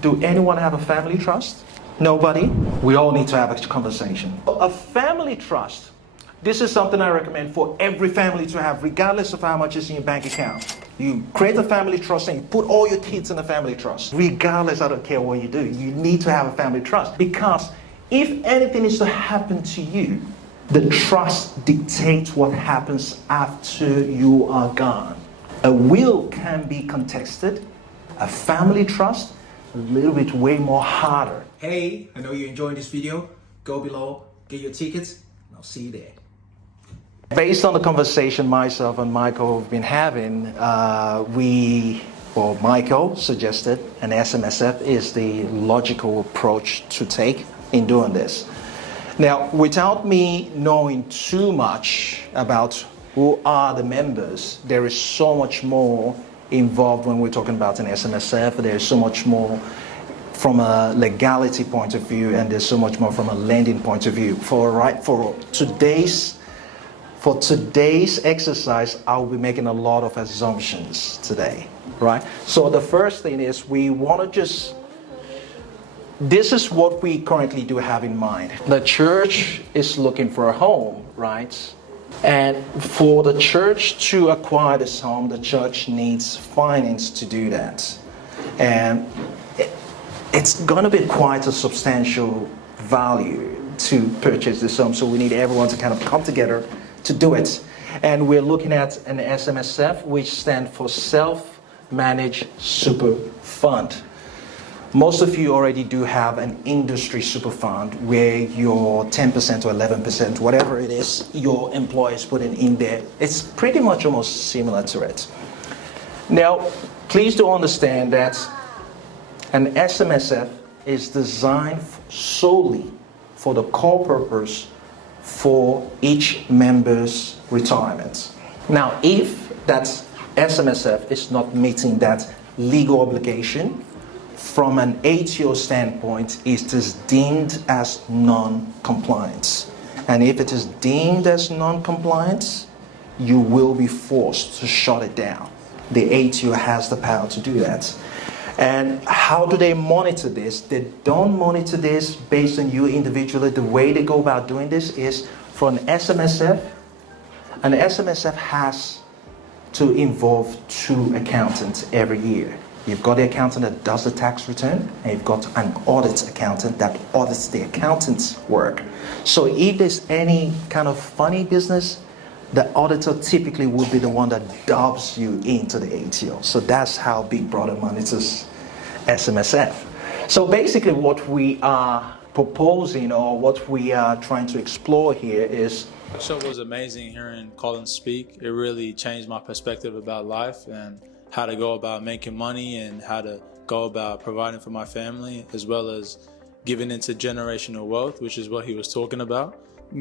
do anyone have a family trust? Nobody? We all need to have a conversation. A family trust, this is something I recommend for every family to have, regardless of how much is in your bank account. You create a family trust and you put all your kids in a family trust. Regardless, I don't care what you do, you need to have a family trust. Because if anything is to happen to you, the trust dictates what happens after you are gone. A will can be contested. A family trust, a little bit way more harder. Hey, I know you're enjoying this video. Go below, get your tickets, and I'll see you there. Based on the conversation myself and Michael have been having, Michael suggested an SMSF is the logical approach to take in doing this. Now, without me knowing too much about who are the members, there is so much more involved when we're talking about an SMSF. There's so much more from a legality point of view, and there's so much more from a lending point of view. For today's exercise, I'll be making a lot of assumptions today, right? So the first thing is this is what we currently do have in mind. The church is looking for a home, right? And for the church to acquire this home, the church needs finance to do that. And it's going to be quite a substantial value to purchase this home, so we need everyone to kind of come together to do it. And we're looking at an SMSF, which stands for Self-Managed Super Fund. Most of you already do have an industry super fund where your 10% or 11%, whatever it is, your employers putting in there. It's pretty much almost similar to it. Now, please do understand that an SMSF is designed solely for the core purpose for each member's retirement. Now, if that SMSF is not meeting that legal obligation, from an ATO standpoint, it is deemed as non-compliant. And if it is deemed as non-compliant, you will be forced to shut it down. The ATO has the power to do that. And how do they monitor this? They don't monitor this based on you individually. The way they go about doing this is for an SMSF has to involve 2 accountants every year. You've got the accountant that does the tax return, and you've got an audit accountant that audits the accountant's work. So if there's any kind of funny business, the auditor typically would be the one that dubs you into the ATO. So that's how Big Brother monitors SMSF. So basically what we are proposing, or what we are trying to explore here, is... The show was amazing hearing Colin speak. It really changed my perspective about life and how to go about making money and how to go about providing for my family, as well as giving into generational wealth, which is what he was talking about.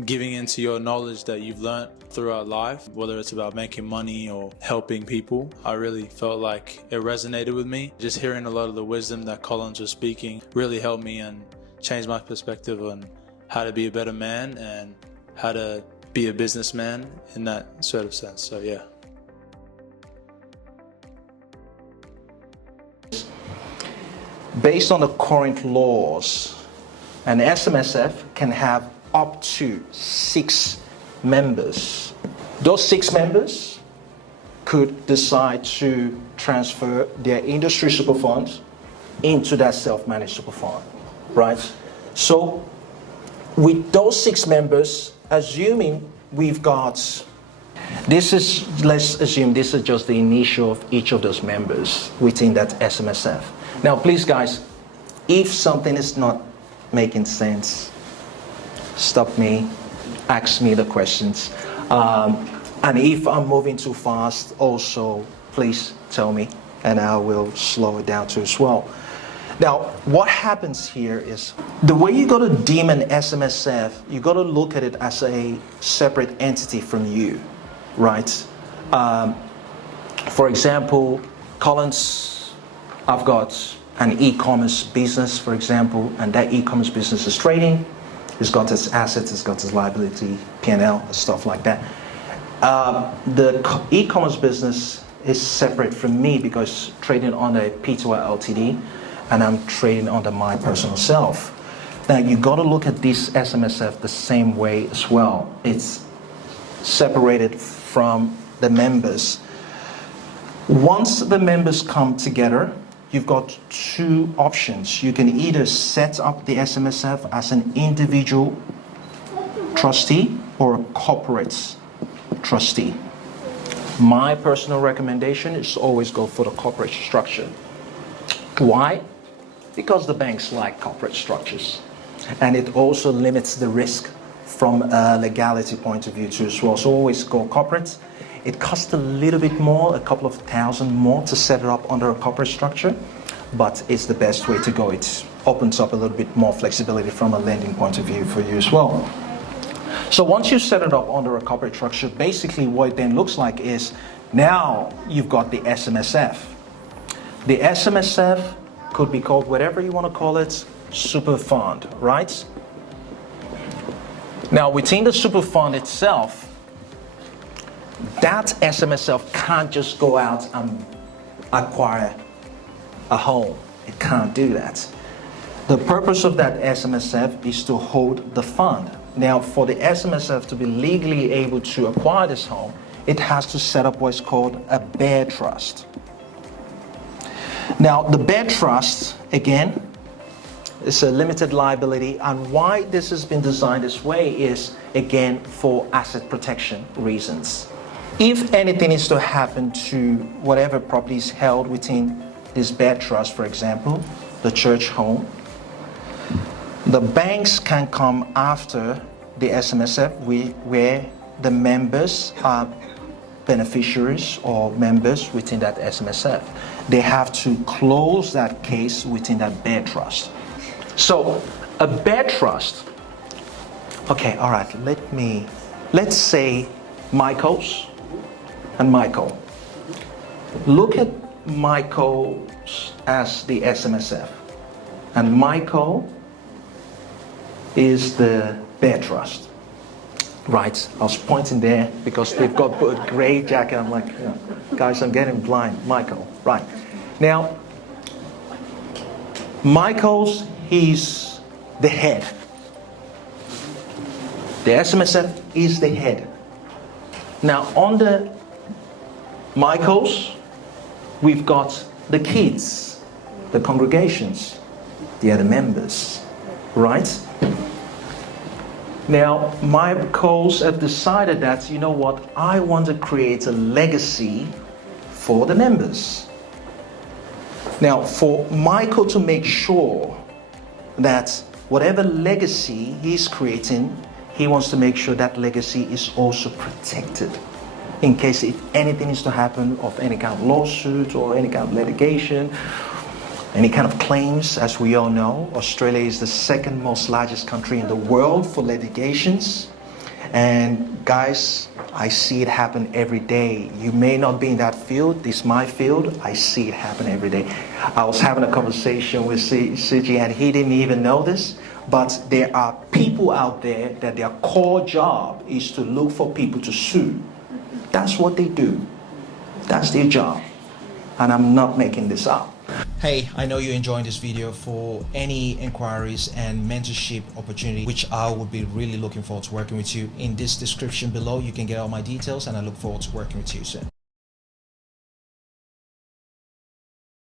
Giving into your knowledge that you've learned throughout life, whether it's about making money or helping people. I really felt like it resonated with me. Just hearing a lot of the wisdom that Collins was speaking really helped me and changed my perspective on how to be a better man and how to be a businessman in that sort of sense. So yeah. Based on the current laws, an SMSF can have up to 6 members. Those 6 members could decide to transfer their industry super fund into that self-managed super fund, right? So with those 6 members, assuming we've got, let's assume this is just the initial of each of those members within that SMSF. Now, please guys, if something is not making sense, stop me, ask me the questions. And if I'm moving too fast, also, please tell me, and I will slow it down too as well. Now, what happens here is, the way you got to deem an SMSF, you got to look at it as a separate entity from you, right? For example, Collins, I've got an e-commerce business, for example, and that e-commerce business is trading. It's got its assets, it's got its liability, P&L, stuff like that. The e-commerce business is separate from me because trading on a P2R Ltd, and I'm trading under my personal self. Now you got to look at this SMSF the same way as well. It's separated from the members. Once the members come together, you've got two options. You can either set up the SMSF as an individual trustee or a corporate trustee. My personal recommendation is always go for the corporate structure. Why? Because the banks like corporate structures, and it also limits the risk from a legality point of view too as well. So always go corporate. It costs a little bit more, a couple of thousand more to set it up under a corporate structure, but it's the best way to go. It opens up a little bit more flexibility from a lending point of view for you as well. So once you set it up under a corporate structure, basically what it then looks like is now you've got the SMSF. The SMSF could be called whatever you want to call it, super fund, right? Now within the super fund itself, that SMSF can't just go out and acquire a home. It can't do that. The purpose of that SMSF is to hold the fund. Now for the SMSF to be legally able to acquire this home, it has to set up what's called a bear trust. Now the bear trust, again, is a limited liability, and why this has been designed this way is, again, for asset protection reasons. If anything is to happen to whatever property is held within this bear trust, for example, the church home, the banks can come after the SMSF where the members are beneficiaries or members within that SMSF. They have to close that case within that bear trust. So a bear trust, okay, all right, let's say Michael's and Michael. Look at Michael as the SMSF, and Michael is the bear trust. Right, I was pointing there because they've got a gray jacket. I'm like, yeah, guys, I'm getting blind. Michael, right. Now, Michael's, he's the head. The SMSF is the head. Now, under Michael's, we've got the kids, the congregations, the other members, right? Now, Michael's have decided that, you know what, I want to create a legacy for the members. Now, for Michael to make sure that whatever legacy he's creating, he wants to make sure that legacy is also protected in case if anything is to happen of any kind of lawsuit or any kind of litigation, any kind of claims. As we all know, Australia is the second most largest country in the world for litigations. And guys, I see it happen every day. You may not be in that field. This is my field. I see it happen every day. I was having a conversation with Siji and he didn't even know this, but there are people out there that their core job is to look for people to sue. That's what they do. That's their job. And I'm not making this up. Hey, I know you're enjoying this video. For any inquiries and mentorship opportunity, which I would be really looking forward to working with you, in this description below, you can get all my details, and I look forward to working with you soon.